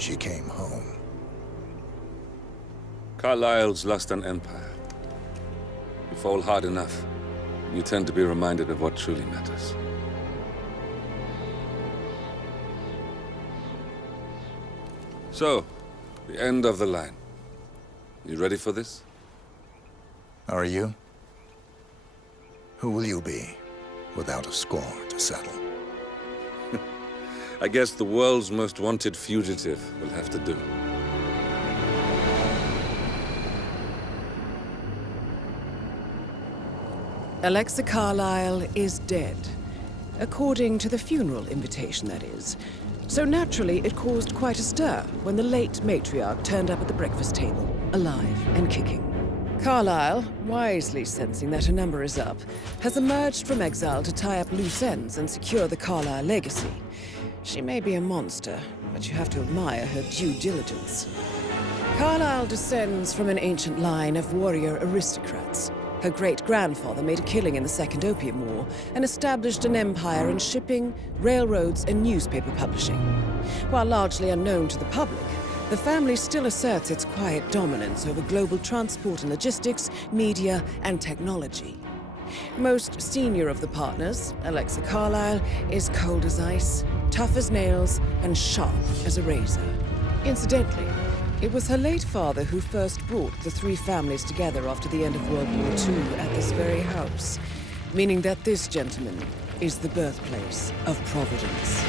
she came home. Carlyle's lost an empire. You fall hard enough, you tend to be reminded of what truly matters. So, the end of the line. You ready for this? Are you? Who will you be, without a score to settle? I guess the world's most wanted fugitive will have to do. Alexa Carlyle is dead. According to the funeral invitation, that is. So naturally, it caused quite a stir when the late matriarch turned up at the breakfast table, alive and kicking. Carlyle, wisely sensing that her number is up, has emerged from exile to tie up loose ends and secure the Carlyle legacy. She may be a monster, but you have to admire her due diligence. Carlyle descends from an ancient line of warrior aristocrats. Her great-grandfather made a killing in the Second Opium War and established an empire in shipping, railroads, and newspaper publishing. While largely unknown to the public, the family still asserts its quiet dominance over global transport and logistics, media, and technology. Most senior of the partners, Alexa Carlyle, is cold as ice, tough as nails, and sharp as a razor. Incidentally, it was her late father who first brought the three families together after the end of World War II at this very house, meaning that this gentleman is the birthplace of Providence.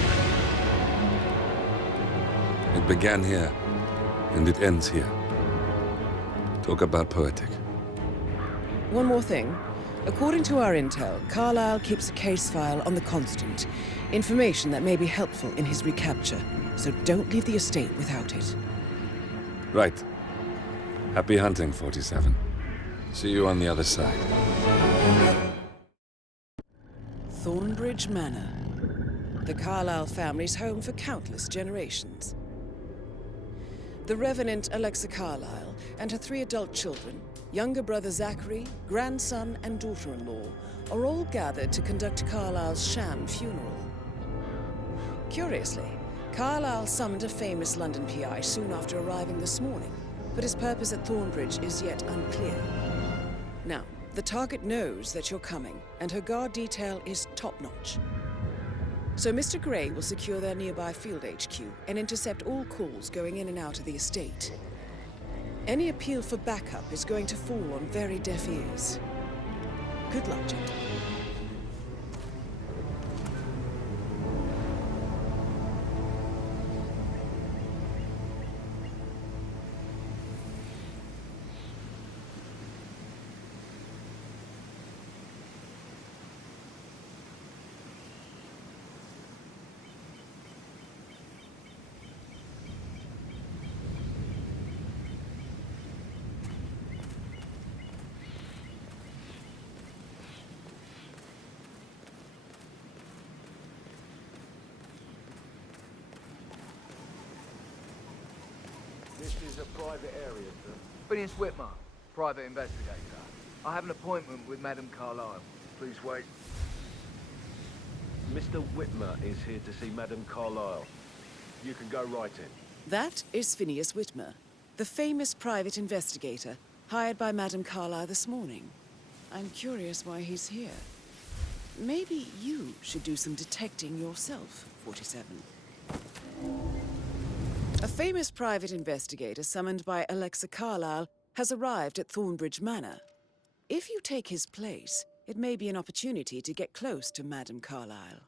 It began here, and it ends here. Talk about poetic. One more thing. According to our intel, Carlyle keeps a case file on the Constant. Information that may be helpful in his recapture, so don't leave the estate without it. Right. Happy hunting, 47. See you on the other side. Thornbridge Manor. The Carlyle family's home for countless generations. The Revenant Alexa Carlyle and her 3 adult children, younger brother Zachary, grandson, and daughter-in-law, are all gathered to conduct Carlyle's sham funeral. Curiously, Carlyle summoned a famous London PI soon after arriving this morning, but his purpose at Thornbridge is yet unclear. Now, the target knows that you're coming, and her guard detail is top-notch. So Mr. Gray will secure their nearby field HQ and intercept all calls going in and out of the estate. Any appeal for backup is going to fall on very deaf ears. Good luck, gentlemen. This is a private area, sir. Phineas Whitmer, private investigator. I have an appointment with Madame Carlyle. Please wait. Mr. Whitmer is here to see Madame Carlyle. You can go right in. That is Phineas Whitmer, the famous private investigator hired by Madame Carlyle this morning. I'm curious why he's here. Maybe you should do some detecting yourself, 47. A famous private investigator summoned by Alexa Carlyle has arrived at Thornbridge Manor. If you take his place, it may be an opportunity to get close to Madame Carlyle.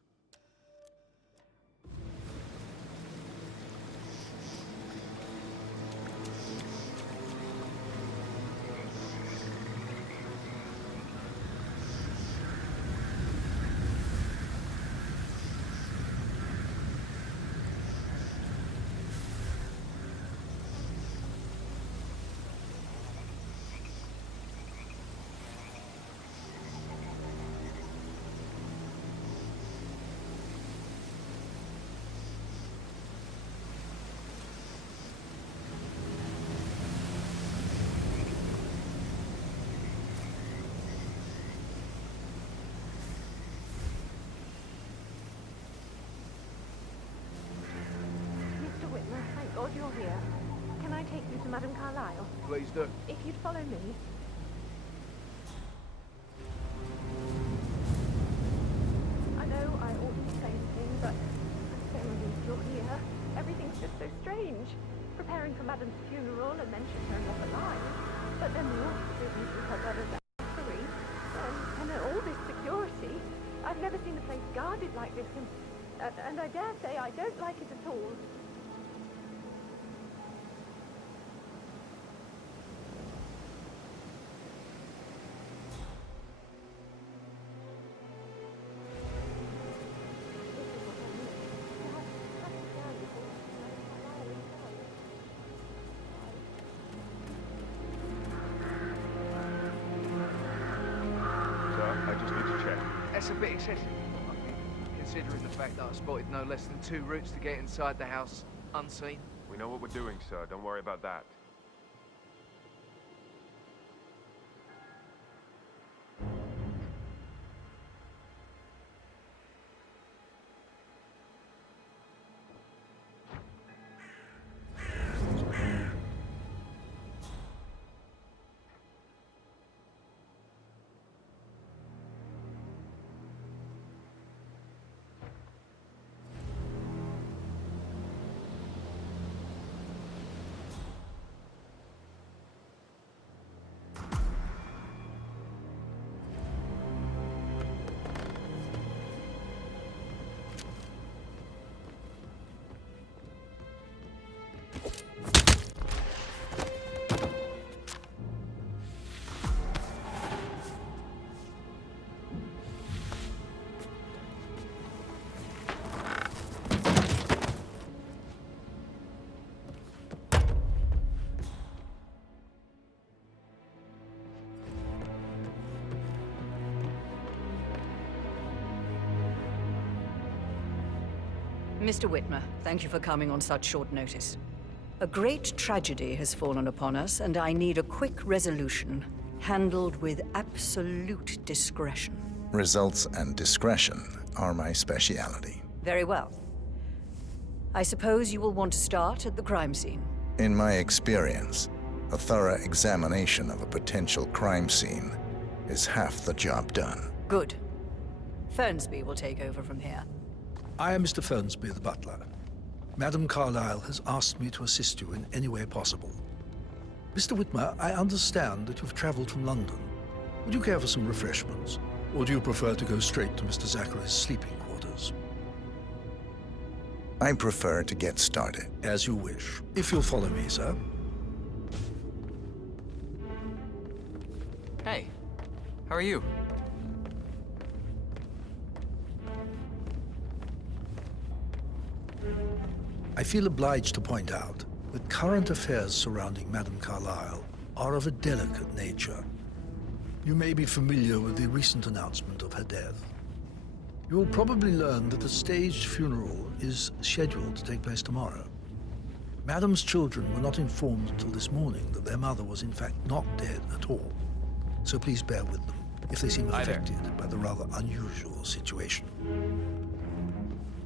Madame Carlyle. Please do. If you'd follow me. I know I ought to say anything, but I'm so relieved you're here. Everything's just so strange. Preparing for Madame's funeral and then she turned up alive. But then the awful business with her brother's anniversary. And then all this security. I've never seen the place guarded like this, and I dare say I don't like it at all. I just need to check. That's a bit excessive, I think, considering the fact that I spotted no less than 2 routes to get inside the house unseen. We know what we're doing, sir. Don't worry about that. Mr. Whitmer, thank you for coming on such short notice. A great tragedy has fallen upon us, and I need a quick resolution, handled with absolute discretion. Results and discretion are my speciality. Very well. I suppose you will want to start at the crime scene. In my experience, a thorough examination of a potential crime scene is half the job done. Good. Fernsby will take over from here. I am Mr. Fernsby, the butler. Madame Carlyle has asked me to assist you in any way possible. Mr. Whitmer, I understand that you've traveled from London. Would you care for some refreshments? Or do you prefer to go straight to Mr. Zachary's sleeping quarters? I prefer to get started. As you wish. If you'll follow me, sir. Hey, how are you? I feel obliged to point out that current affairs surrounding Madame Carlyle are of a delicate nature. You may be familiar with the recent announcement of her death. You will probably learn that a staged funeral is scheduled to take place tomorrow. Madame's children were not informed until this morning that their mother was in fact not dead at all. So please bear with them if they seem affected by the rather unusual situation.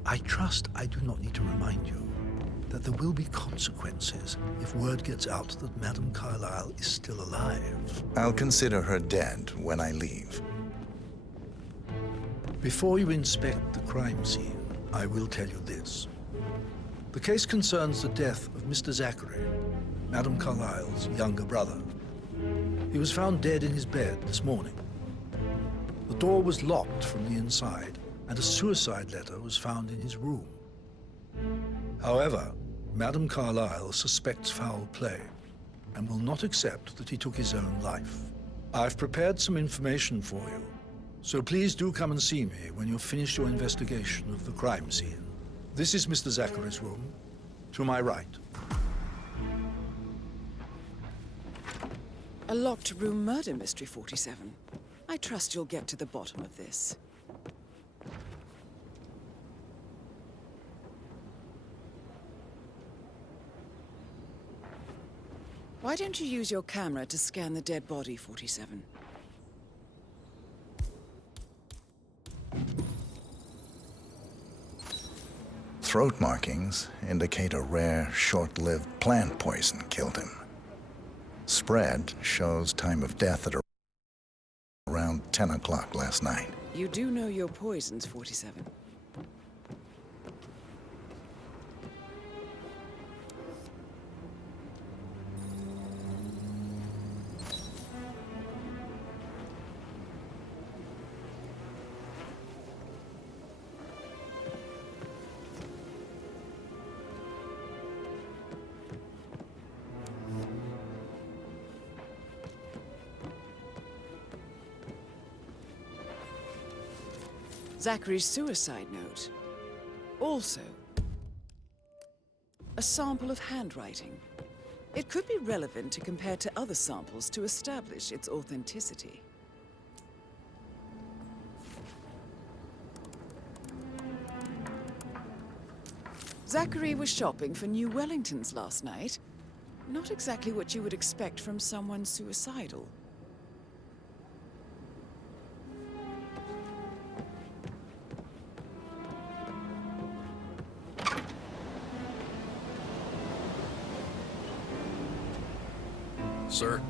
I trust I do not need to remind you that there will be consequences if word gets out that Madame Carlyle is still alive. I'll consider her dead when I leave. Before you inspect the crime scene, I will tell you this. The case concerns the death of Mr. Zachary, Madame Carlyle's younger brother. He was found dead in his bed this morning. The door was locked from the inside, and a suicide letter was found in his room. However, Madame Carlyle suspects foul play and will not accept that he took his own life. I've prepared some information for you, so please do come and see me when you've finished your investigation of the crime scene. This is Mr. Zachary's room, to my right. A locked room murder mystery, 47. I trust you'll get to the bottom of this. Why don't you use your camera to scan the dead body, 47? Throat markings indicate a rare, short-lived plant poison killed him. Spread shows time of death at around 10 o'clock last night. You do know your poisons, 47. Zachary's suicide note. Also, a sample of handwriting. It could be relevant to compare to other samples to establish its authenticity. Zachary was shopping for new Wellingtons last night. Not exactly what you would expect from someone suicidal. Sir?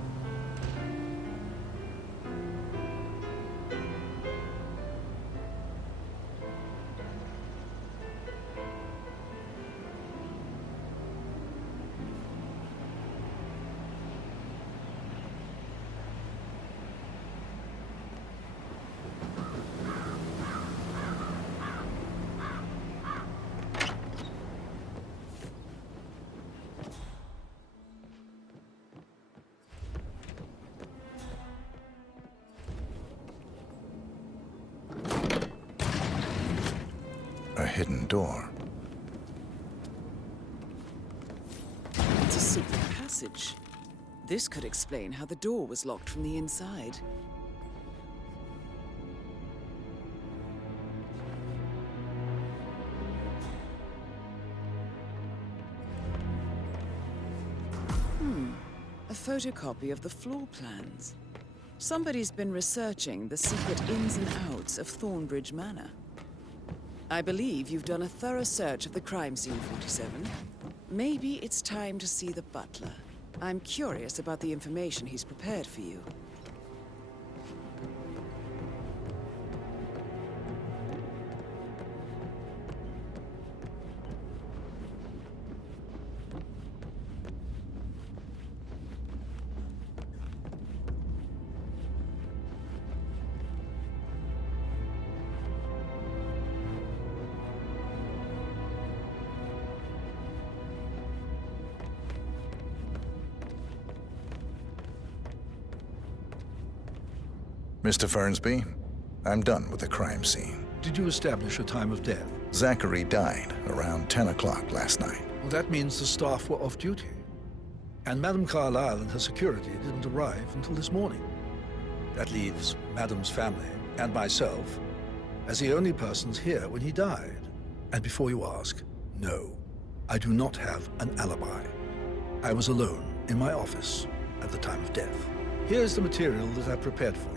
A hidden door. It's a secret passage. This could explain how the door was locked from the inside. A photocopy of the floor plans. Somebody's been researching the secret ins and outs of Thornbridge Manor. I believe you've done a thorough search of the crime scene, 47. Maybe it's time to see the butler. I'm curious about the information he's prepared for you. Mr. Fernsby, I'm done with the crime scene. Did you establish a time of death? Zachary died around 10 o'clock last night. Well, that means the staff were off duty. And Madame Carlyle and her security didn't arrive until this morning. That leaves Madame's family and myself as the only persons here when he died. And before you ask, no, I do not have an alibi. I was alone in my office at the time of death. Here's the material that I prepared for you.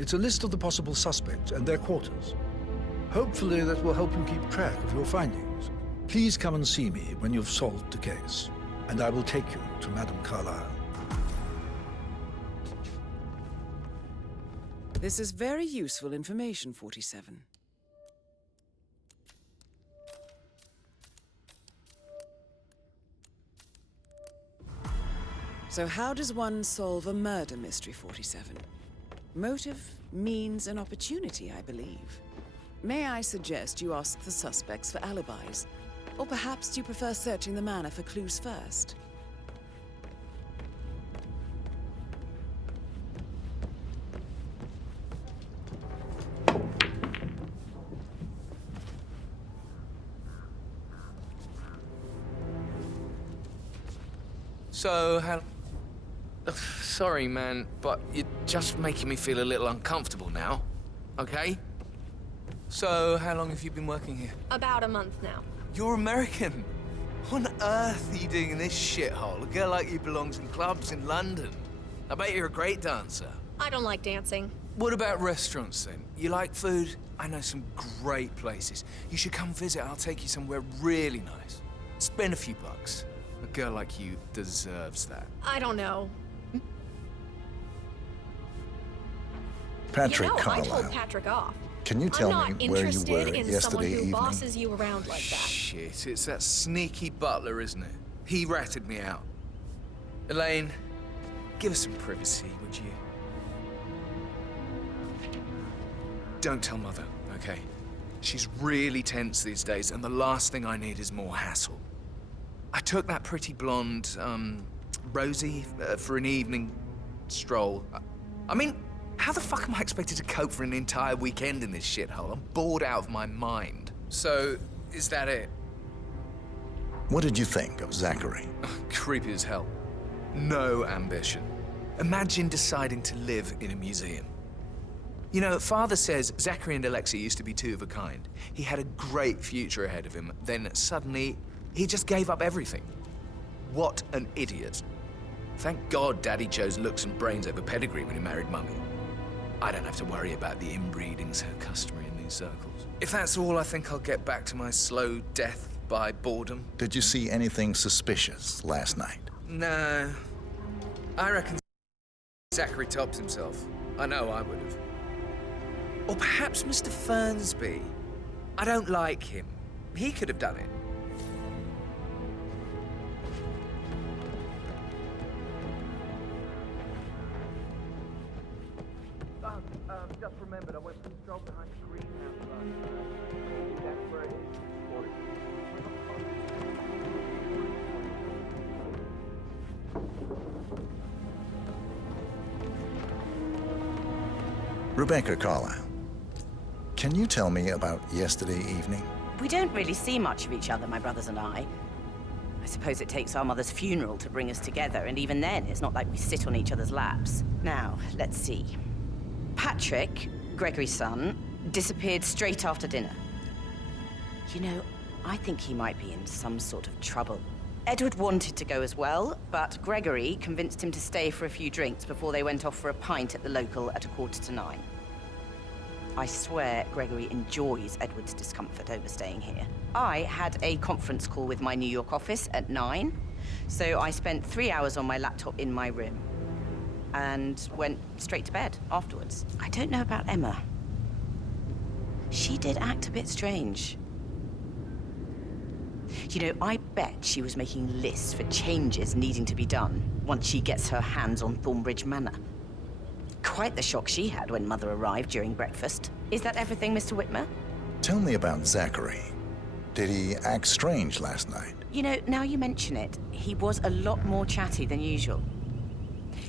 It's a list of the possible suspects and their quarters. Hopefully that will help you keep track of your findings. Please come and see me when you've solved the case, and I will take you to Madame Carlyle. This is very useful information, 47. So how does one solve a murder mystery, 47? Motive, means, and opportunity, I believe. May I suggest you ask the suspects for alibis? Or perhaps you prefer searching the manor for clues first? So, how... Sorry, man, but you're just making me feel a little uncomfortable now, okay? So, how long have you been working here? About a month now. You're American. What on earth are you doing in this shithole? A girl like you belongs in clubs in London. I bet you're a great dancer. I don't like dancing. What about restaurants, then? You like food? I know some great places. You should come visit. I'll take you somewhere really nice. Spend a few bucks. A girl like you deserves that. I don't know. Patrick I Carlisle, told Patrick off. can you tell I'm not me where you were interested in someone yesterday who evening? bosses you around like that. Shit, it's that sneaky butler, isn't it? He ratted me out. Elaine, give us some privacy, would you? Don't tell Mother, okay? She's really tense these days, and the last thing I need is more hassle. I took that pretty blonde, Rosie, for an evening stroll. I mean, how the fuck am I expected to cope for an entire weekend in this shithole? I'm bored out of my mind. So, is that it? What did you think of Zachary? Creepy as hell. No ambition. Imagine deciding to live in a museum. You know, Father says Zachary and Alexei used to be two of a kind. He had a great future ahead of him, then suddenly, he just gave up everything. What an idiot. Thank God Daddy chose looks and brains over pedigree when he married Mummy. I don't have to worry about the inbreeding so customary in these circles. If that's all, I think I'll get back to my slow death by boredom. Did you see anything suspicious last night? No. I reckon Zachary tops himself. I know I would have. Or perhaps Mr. Fernsby. I don't like him. He could have done it. Just remembered I went for a stroll behind the greenhouse last night. Maybe that's where it is. Or Rebecca Carlisle, can you tell me about yesterday evening? We don't really see much of each other, my brothers and I. I suppose it takes our mother's funeral to bring us together, and even then, it's not like we sit on each other's laps. Now, let's see. Patrick, Gregory's son, disappeared straight after dinner. You know, I think he might be in some sort of trouble. Edward wanted to go as well, but Gregory convinced him to stay for a few drinks before they went off for a pint at the local at 9:15. I swear Gregory enjoys Edward's discomfort over staying here. I had a conference call with my New York office at 9, so I spent 3 hours on my laptop in my room and went straight to bed afterwards. I don't know about Emma. She did act a bit strange. You know, I bet she was making lists for changes needing to be done once she gets her hands on Thornbridge Manor. Quite the shock she had when Mother arrived during breakfast. Is that everything, Mr. Whitmer? Tell me about Zachary. Did he act strange last night? You know, now you mention it, he was a lot more chatty than usual.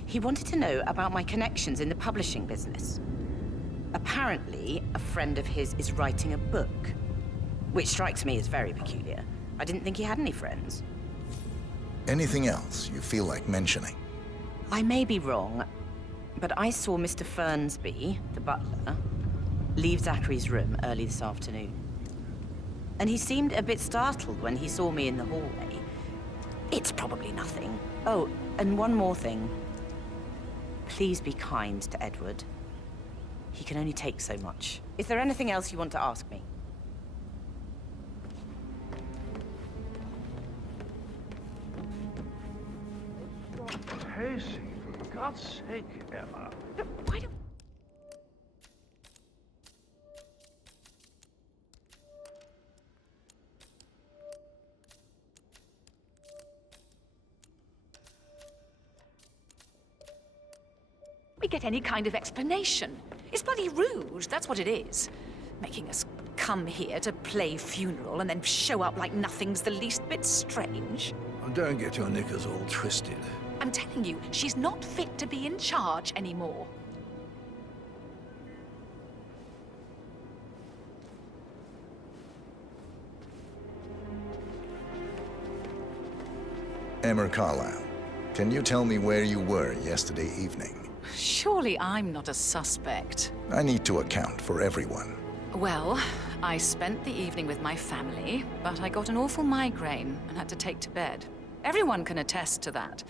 He wanted to know about my connections in the publishing business. Apparently, a friend of his is writing a book, which strikes me as very peculiar. I didn't think he had any friends. Anything else you feel like mentioning? I may be wrong, but I saw Mr. Fernsby, the butler, leave Zachary's room early this afternoon. And he seemed a bit startled when he saw me in the hallway. It's probably nothing. Oh, and one more thing. Please be kind to Edward. He can only take so much. Is there anything else you want to ask me? Pacing, for God's sake, Emma. Why don't... we get any kind of explanation? It's bloody rude, that's what it is. Making us come here to play funeral and then show up like nothing's the least bit strange. And don't get your knickers all twisted. I'm telling you, she's not fit to be in charge anymore. Emma Carlisle, can you tell me where you were yesterday evening? Surely I'm not a suspect. I need to account for everyone. Well, I spent the evening with my family, but I got an awful migraine and had to take to bed. Everyone can attest to that.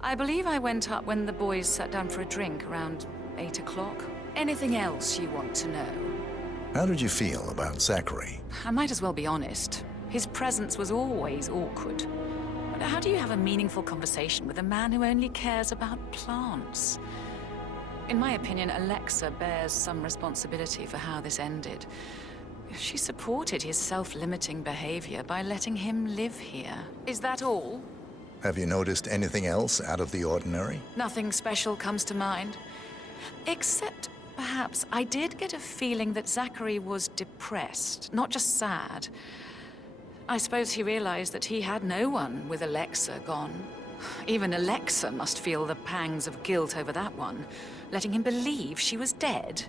I believe I went up when the boys sat down for a drink around 8 o'clock. Anything else you want to know? How did you feel about Zachary? I might as well be honest. His presence was always awkward. How do you have a meaningful conversation with a man who only cares about plants? In my opinion, Alexa bears some responsibility for how this ended. She supported his self-limiting behavior by letting him live here. Is that all? Have you noticed anything else out of the ordinary? Nothing special comes to mind. Except, perhaps, I did get a feeling that Zachary was depressed, not just sad. I suppose he realized that he had no one with Alexa gone. Even Alexa must feel the pangs of guilt over that one, letting him believe she was dead.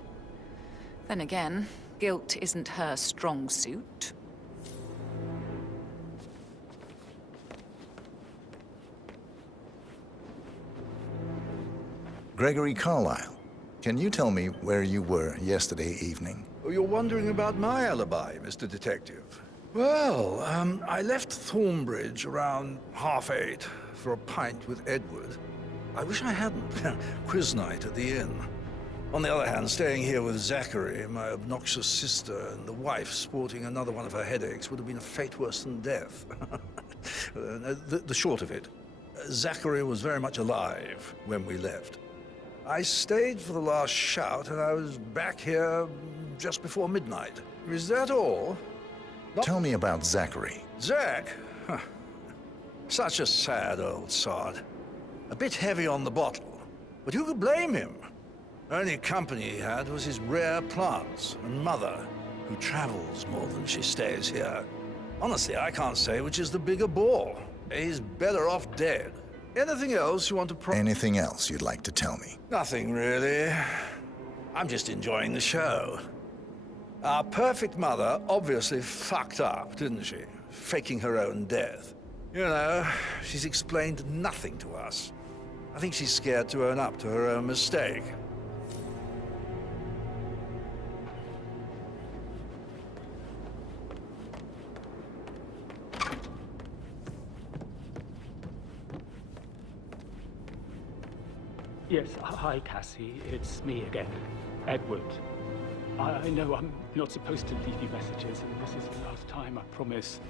Then again, guilt isn't her strong suit. Gregory Carlyle, can you tell me where you were yesterday evening? Oh, you're wondering about my alibi, Mr. Detective. Well, I left Thornbridge around 8:30 for a pint with Edward. I wish I hadn't. Quiz night at the inn. On the other hand, staying here with Zachary, my obnoxious sister, and the wife sporting another one of her headaches would have been a fate worse than death. The short of it, Zachary was very much alive when we left. I stayed for the last shout, and I was back here just before midnight. Is that all? Tell me about Zachary. Zach? Huh. Such a sad old sod. A bit heavy on the bottle, but who could blame him? Only company he had was his rare plants and mother, who travels more than she stays here. Honestly, I can't say which is the bigger bore. He's better off dead. Anything else you want to Anything else you'd like to tell me? Nothing, really. I'm just enjoying the show. Our perfect mother obviously fucked up, didn't she? Faking her own death. You know, she's explained nothing to us. I think she's scared to own up to her own mistake. Yes, hi, Cassie. It's me again, Edward. I know I'm not supposed to leave you messages, and this is the last time, I promise.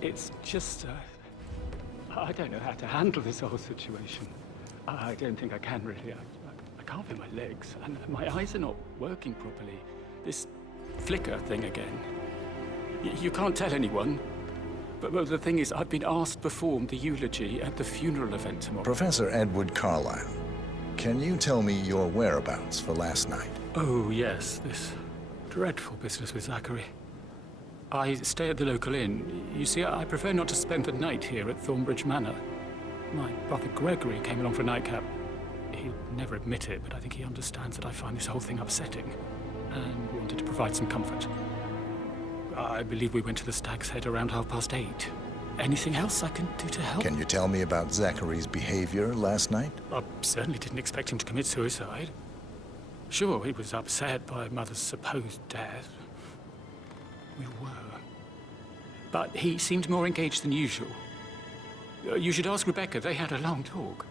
It's just, I don't know how to handle this whole situation. I don't think I can, really. I can't feel my legs, and my eyes are not working properly. This flicker thing again. You can't tell anyone, but well, the thing is, I've been asked to perform the eulogy at the funeral event tomorrow. Professor Edward Carlyle, can you tell me your whereabouts for last night? Oh, yes, this dreadful business with Zachary. I stay at the local inn. You see, I prefer not to spend the night here at Thornbridge Manor. My brother Gregory came along for a nightcap. He'd never admit it, but I think he understands that I find this whole thing upsetting and wanted to provide some comfort. I believe we went to the Stag's Head around 8:30. Anything else I can do to help? Can you tell me about Zachary's behavior last night? I certainly didn't expect him to commit suicide. Sure, he was upset by Mother's supposed death. We were. But he seemed more engaged than usual. You should ask Rebecca. They had a long talk.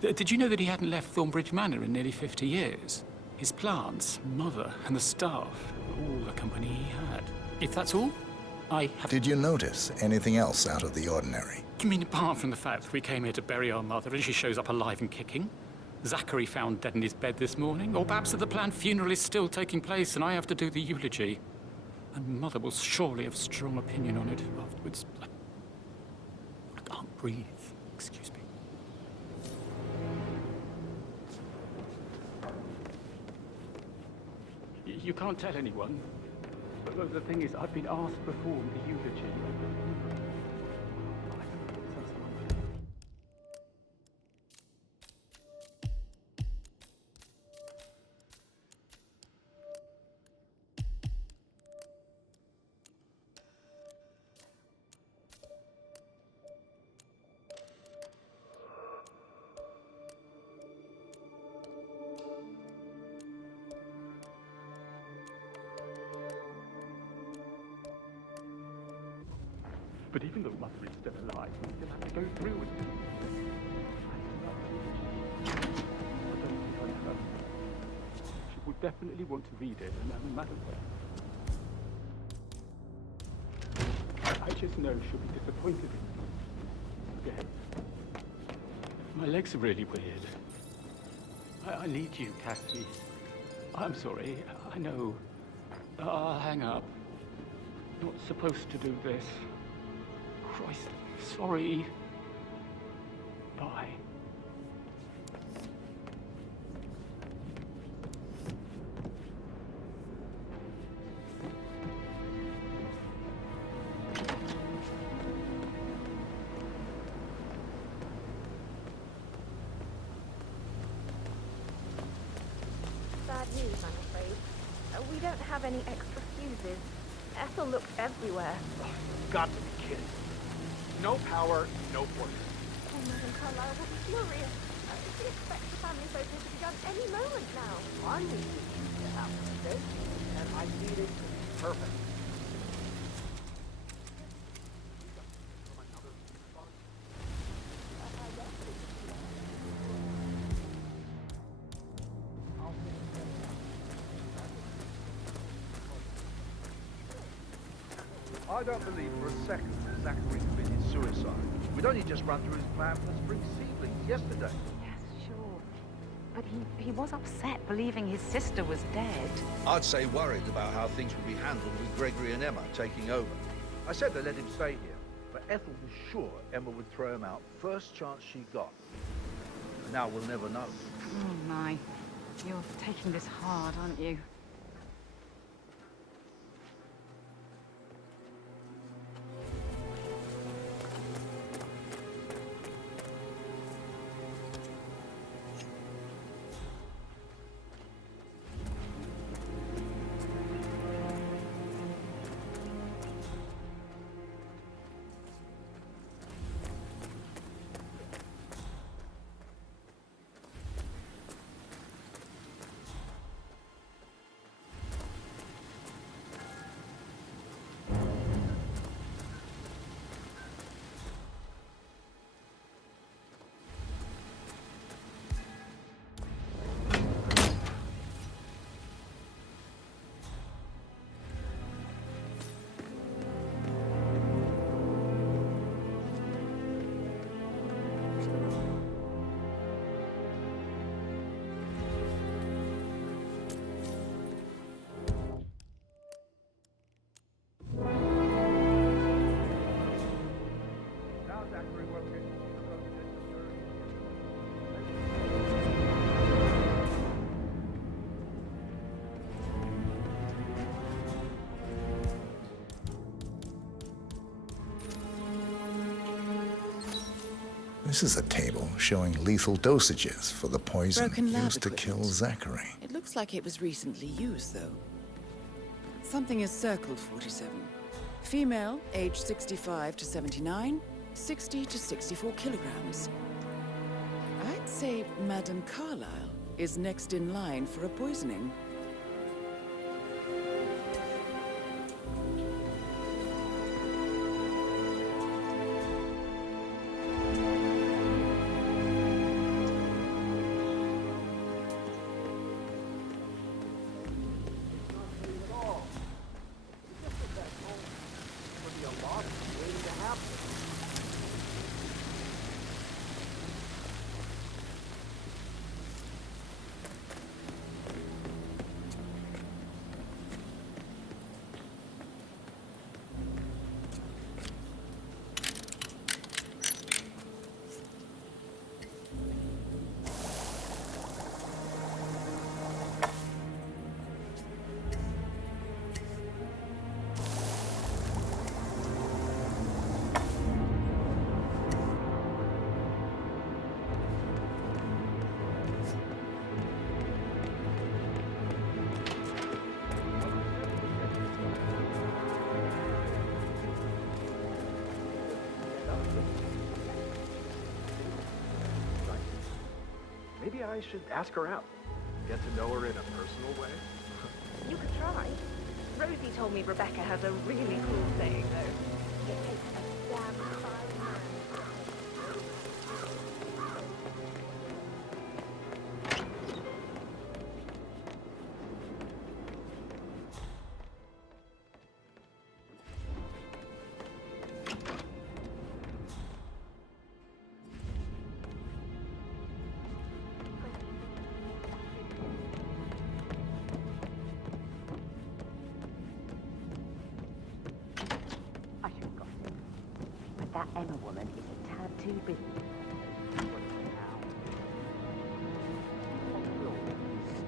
Did you know that he hadn't left Thornbridge Manor in nearly 50 years? His plants, Mother, and the staff, all the company he had. If that's all, I have... Did you notice anything else out of the ordinary? You mean apart from the fact that we came here to bury our mother and she shows up alive and kicking? Zachary found dead in his bed this morning? Or perhaps that the planned funeral is still taking place and I have to do the eulogy? And Mother will surely have strong opinion on it afterwards. I can't breathe. Excuse me. You can't tell anyone. But the thing is, I've been asked to perform the eulogy. But even though Mother is still alive, we still have to go through with it. She will definitely want to read it, and no matter what. I just know she'll be disappointed in me. again. My legs are really weird. I need you, Cassie. I'm sorry. I know. I'll hang up. Not supposed to do this. Christ, sorry. Bye. Bad news, I'm afraid. We don't have any extra fuses. Ethel looked everywhere. Oh, you've got to be kidding. No power, no force. Oh, Madam Carlyle will be furious. She expects the family photo to be done any moment now. I need to happen, okay? And I need it to be perfect. I don't believe for a second that Zachary committed suicide. We'd only just run through his plan for the spring seedlings yesterday. Yes, sure. But he was upset believing his sister was dead. I'd say worried about how things would be handled with Gregory and Emma taking over. I said they let him stay here, but Ethel was sure Emma would throw him out first chance she got. Now we'll never know. Oh, my. You're taking this hard, aren't you? This is a table showing lethal dosages for the poison Broken lab used to kill equipment. Zachary. It looks like it was recently used, though. Something is circled 47. Female, age 65 to 79, 60 to 64 kilograms. I'd say Madame Carlyle is next in line for a poisoning. Maybe I should ask her out. Get to know her in a personal way. You could try. Rosie told me Rebecca has a really cool saying, though. It takes a damn fine man. Emma woman is a tad too busy.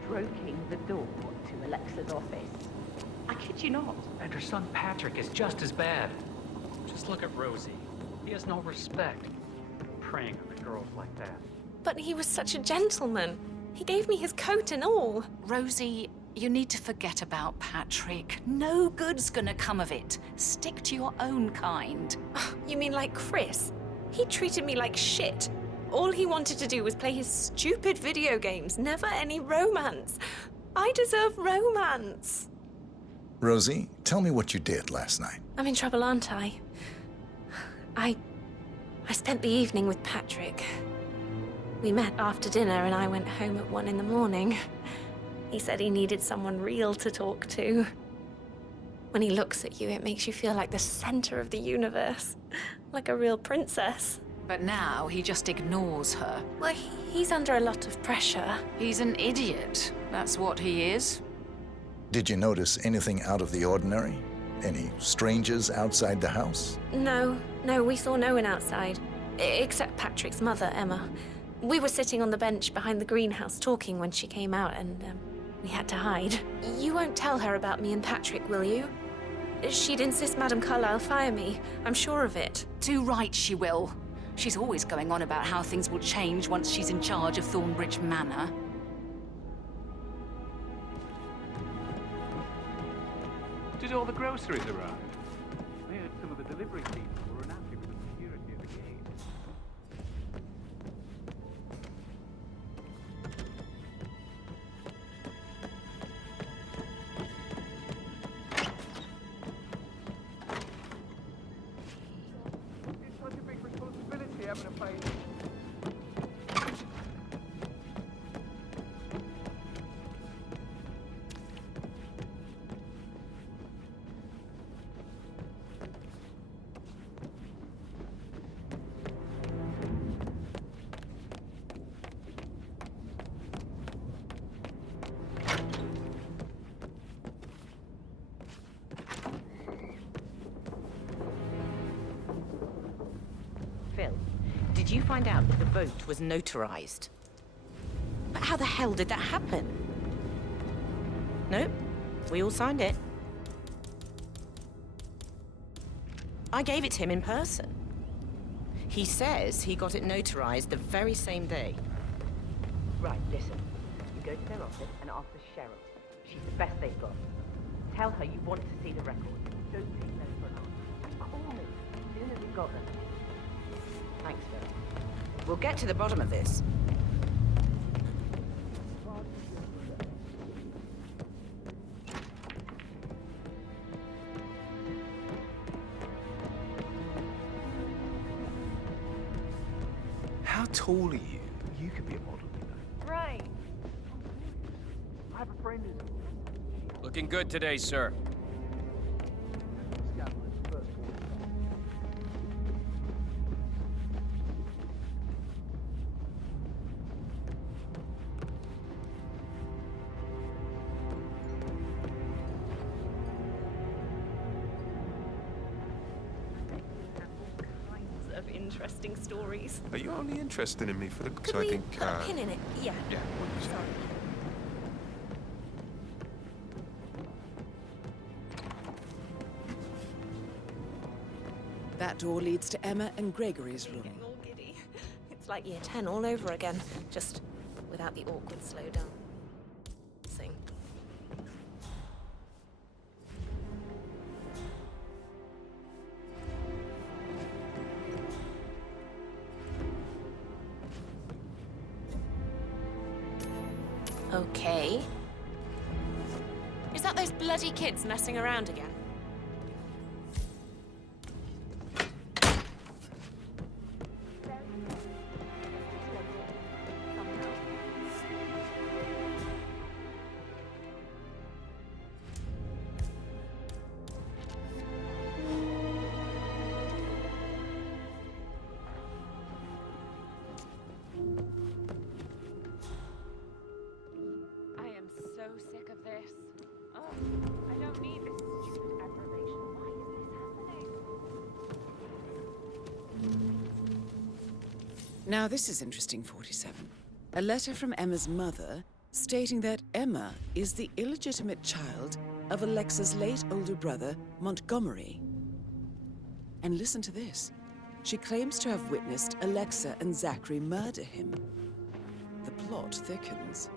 Stroking the door to Alexa's office. I kid you not. And her son Patrick is just as bad. Just look at Rosie. He has no respect. Preying on the girls like that. But he was such a gentleman. He gave me his coat and all. Rosie, you need to forget about Patrick. No good's gonna come of it. Stick to your own kind. You mean like Chris? He treated me like shit. All he wanted to do was play his stupid video games, never any romance. I deserve romance. Rosie, tell me what you did last night. I'm in trouble, aren't I? I spent the evening with Patrick. We met after dinner and I went home at 1 in the morning. He said he needed someone real to talk to. When he looks at you, it makes you feel like the center of the universe. Like a real princess. But now he just ignores her. Well, he's under a lot of pressure. He's an idiot. That's what he is. Did you notice anything out of the ordinary? Any strangers outside the house? No, we saw no one outside. Except Patrick's mother, Emma. We were sitting on the bench behind the greenhouse talking when she came out and we had to hide. You won't tell her about me and Patrick, will you? She'd insist Madame Carlyle fire me. I'm sure of it. Too right she will. She's always going on about how things will change once she's in charge of Thornbridge Manor. Did all the groceries arrive? I heard some of the delivery people were unhappy with the security of the gate. It's such a big responsibility having a baby. Phil, did you find out that the vote was notarized? But how the hell did that happen? Nope, we all signed it. I gave it to him in person. He says he got it notarized the very same day. Right, listen. You go to their office and ask the sheriff. She's the best they've got. Tell her you want to see the records. Don't take no for an answer. And call me as soon as you've got them. Thanks, Phil. We'll get to the bottom of this. How tall are you? You could be a model, you know. Right. I have a friend who's Looking good today, sir. Of interesting stories. Are you only interested in me for the... Could so I we think, put a pin in it? Yeah. Yeah, what you say? Sorry. That door leads to Emma and Gregory's room. Getting all giddy. It's like year 10 all over again, just without the awkward slow down. Sing. Okay. Is that those bloody kids messing around again? So sick of this. Ugh, I don't need this stupid aggravation. Why is this happening? Now this is interesting, 47. A letter from Emma's mother stating that Emma is the illegitimate child of Alexa's late older brother, Montgomery. And listen to this. She claims to have witnessed Alexa and Zachary murder him. The plot thickens.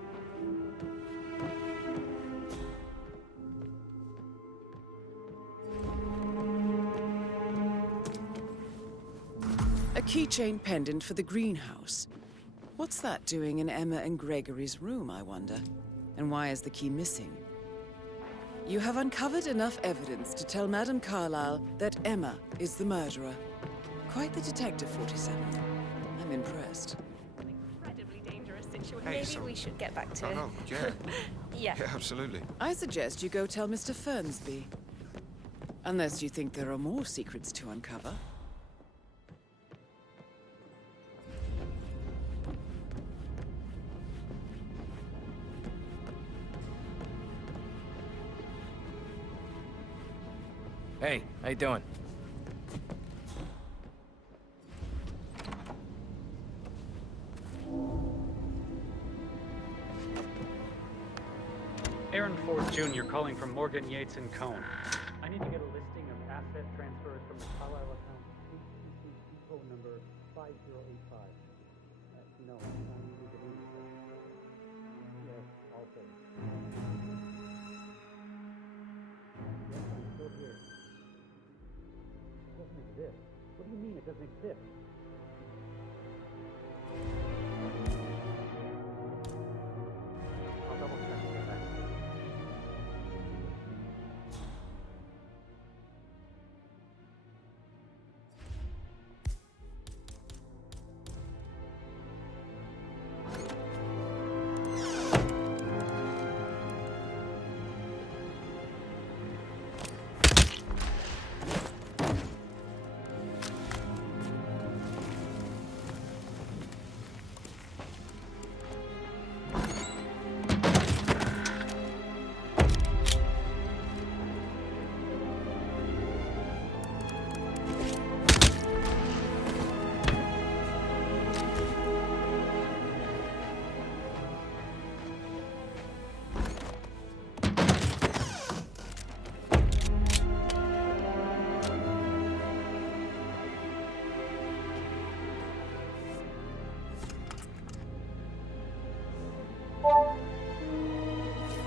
A keychain pendant for the greenhouse. What's that doing in Emma and Gregory's room, I wonder? And why is the key missing? You have uncovered enough evidence to tell Madame Carlyle that Emma is the murderer. Quite the detective, 47. I'm impressed. Incredibly dangerous situation. Hey, Maybe so- we should get back to Oh, it. no, yeah. Yeah. Yeah, absolutely. I suggest you go tell Mr. Fernsby. Unless you think there are more secrets to uncover. Hey, how you doing? Aaron Ford Jr. calling from Morgan Yates and Cone. I need to get a listing of asset transfers from the Carlisle account code number 5085. No, I need to delete it. Yes, all paid. Yes, I'm still here. It doesn't exist. What do you mean it doesn't exist? I'll double check and get back to you.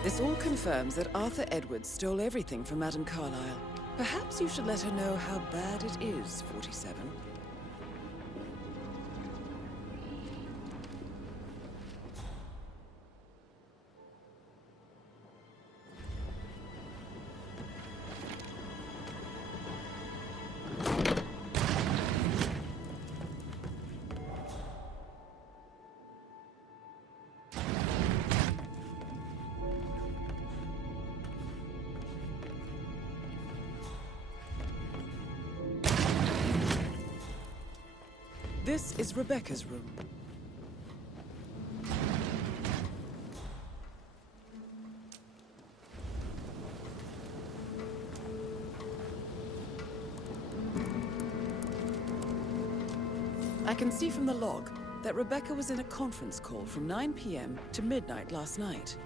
This all confirms that Arthur Edwards stole everything from Madame Carlyle. Perhaps you should let her know how bad it is, 47. This is Rebecca's room. I can see from the log that Rebecca was in a conference call from 9 p.m. to midnight last night.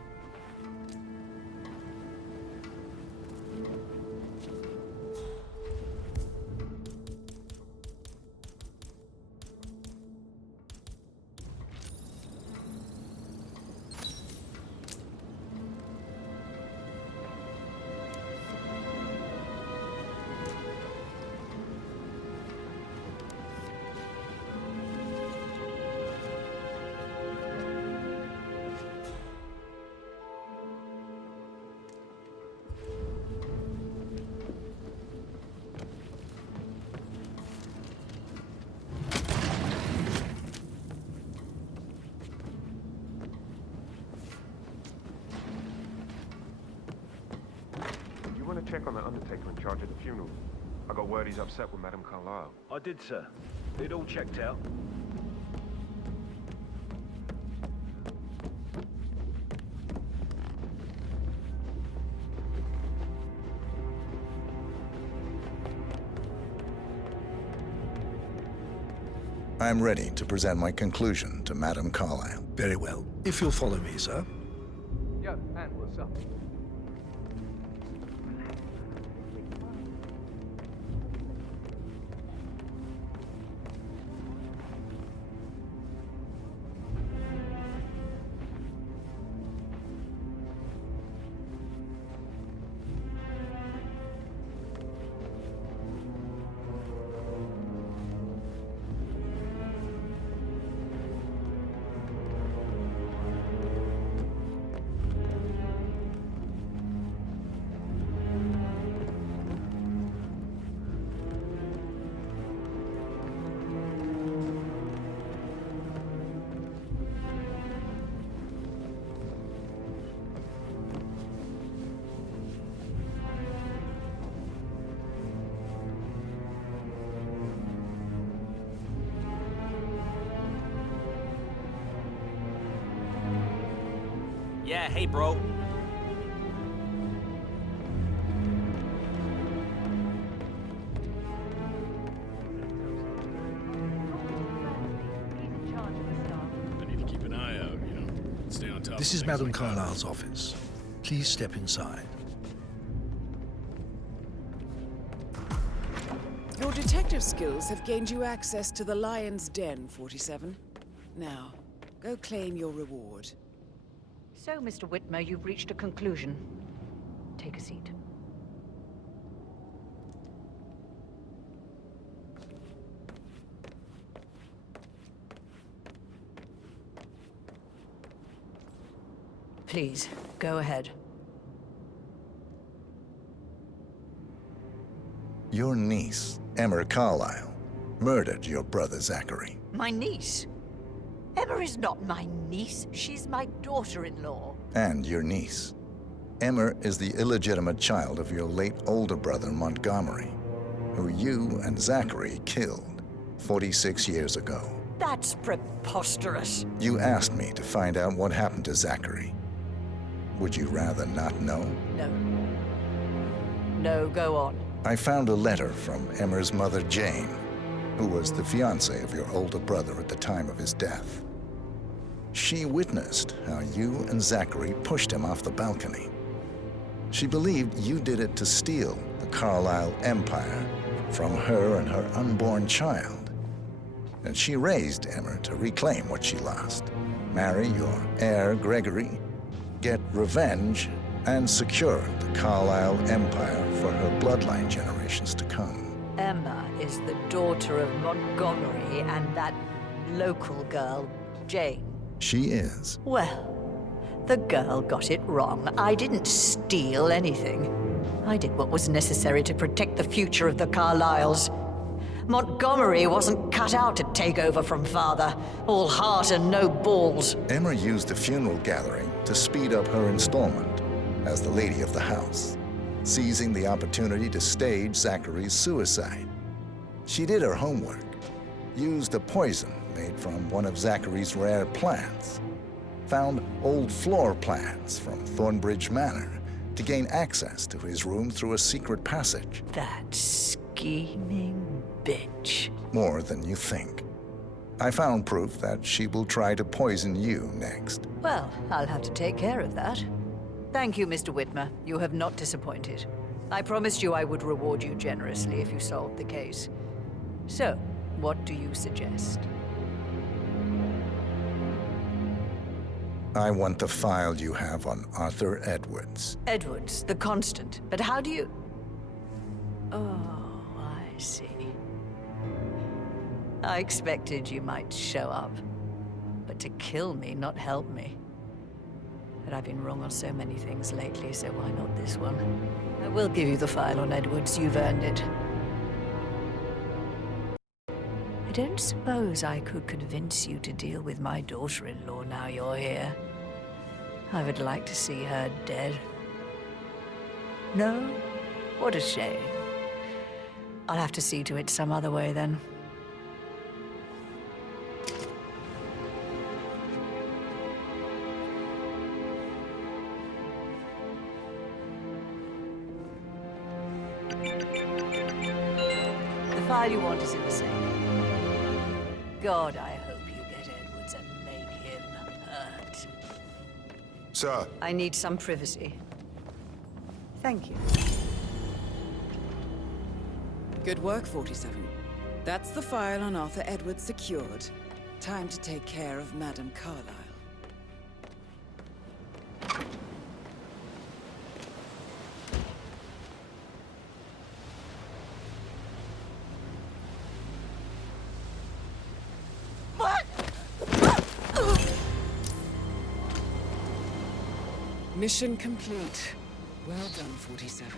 Check on the undertaker in charge of the funeral. I got word he's upset with Madame Carlyle. I did, sir. It all checked out. I'm ready to present my conclusion to Madame Carlyle. Very well. If you'll follow me, sir. Yo, and what's up? Yeah, hey, bro. I need to keep an eye out, you know. Stay on top. This is Madame Carlyle's office. Please step inside. Your detective skills have gained you access to the Lion's Den, 47. Now, go claim your reward. So, Mr. Whitmer, you've reached a conclusion. Take a seat. Please, go ahead. Your niece, Emma Carlyle, murdered your brother Zachary. My niece? Emma is not my niece. She's my daughter-in-law. And your niece. Emma is the illegitimate child of your late older brother Montgomery, who you and Zachary killed 46 years ago. That's preposterous. You asked me to find out what happened to Zachary. Would you rather not know? No. No, go on. I found a letter from Emma's mother, Jane, who was the fiancée of your older brother at the time of his death. She witnessed how you and Zachary pushed him off the balcony. She believed you did it to steal the Carlyle empire from her and her unborn child. And she raised Emma to reclaim what she lost, marry your heir, Gregory, get revenge, and secure the Carlyle empire for her bloodline generations to come. Emma is the daughter of Montgomery and that local girl, Jane. She is. Well, the girl got it wrong. I didn't steal anything. I did what was necessary to protect the future of the Carlyles. Montgomery wasn't cut out to take over from father. All heart and no balls. Emma used the funeral gathering to speed up her installment as the lady of the house, seizing the opportunity to stage Zachary's suicide. She did her homework, used a poison made from one of Zachary's rare plants, found old floor plans from Thornbridge Manor to gain access to his room through a secret passage. That scheming bitch. More than you think. I found proof that she will try to poison you next. Well, I'll have to take care of that. Thank you, Mr. Whitmer. You have not disappointed. I promised you I would reward you generously if you solved the case. So, what do you suggest? I want the file you have on Arthur Edwards. Edwards, the Constant. But how do you... Oh, I see. I expected you might show up. But to kill me, not help me. But I've been wrong on so many things lately, so why not this one? I will give you the file on Edwards. You've earned it. I don't suppose I could convince you to deal with my daughter-in-law now you're here. I would like to see her dead. No? What a shame. I'll have to see to it some other way, then. The file you want is in the safe. God, I hope you get Edwards and make him hurt. Sir. I need some privacy. Thank you. Good work, 47. That's the file on Arthur Edwards secured. Time to take care of Madame Carlyle. What? Mission complete. Well done, 47.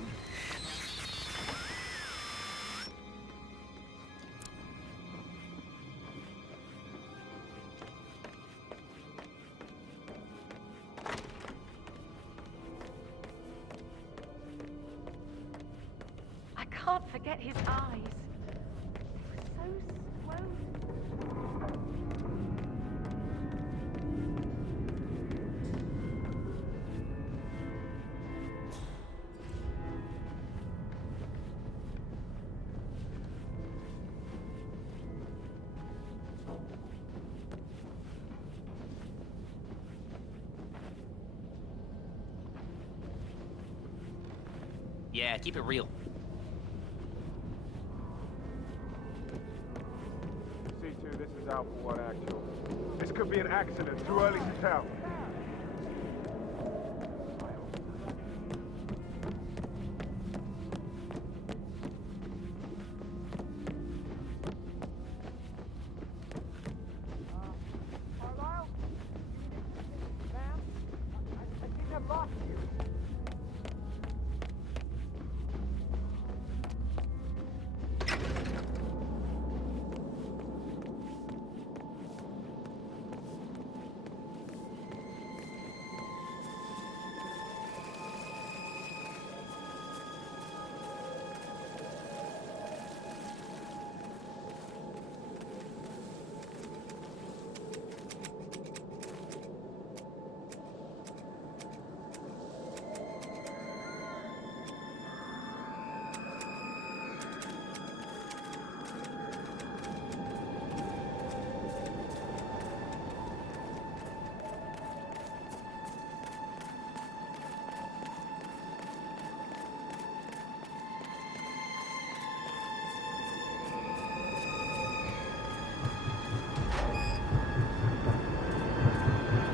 I can't forget his eyes. They were so swollen. Yeah, keep it real. C2, this is Alpha 1 actual. This could be an accident, too early to tell. Carlyle? Ma'am? I think I've lost you.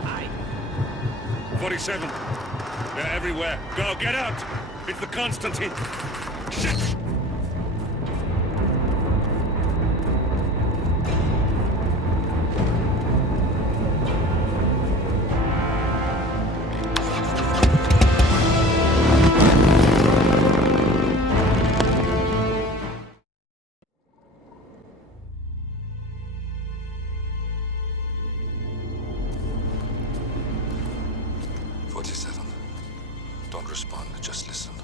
Aye. 47. They're everywhere. Go, get out! It's the Constantine. Shit! Don't respond, just listen.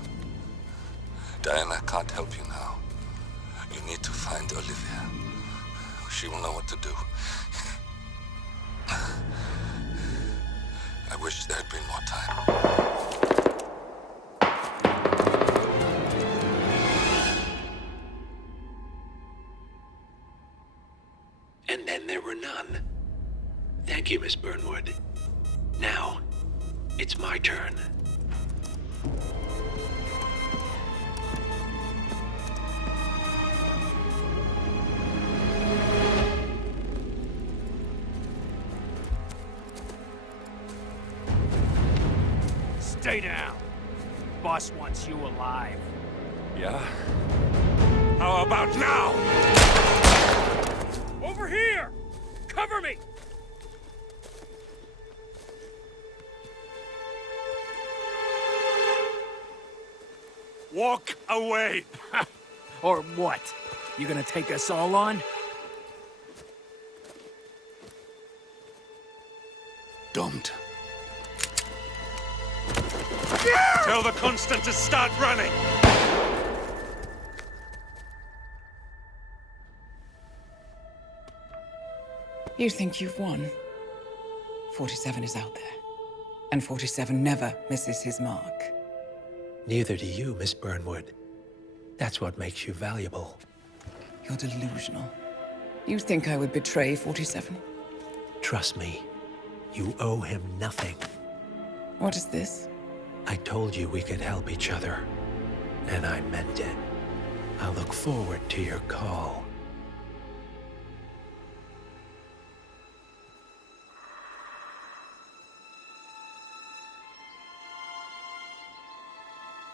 Diana can't help you now. You need to find Olivia. She will know what to do. I wish there had been more time. And then there were none. Thank you, Miss Burnwood. Now, it's my turn. Stay down. Boss wants you alive. Yeah? How about now? Over here! Cover me! Walk away! Or what? You gonna take us all on? Don't. Tell the Constant to start running! You think you've won? 47 is out there. And 47 never misses his mark. Neither do you, Miss Burnwood. That's what makes you valuable. You're delusional. You think I would betray 47? Trust me, you owe him nothing. What is this? I told you we could help each other, and I meant it. I look forward to your call.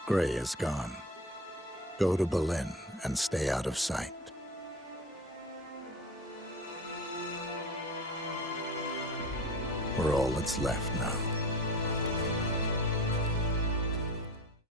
Gray is gone. Go to Berlin and stay out of sight. We're all that's left now.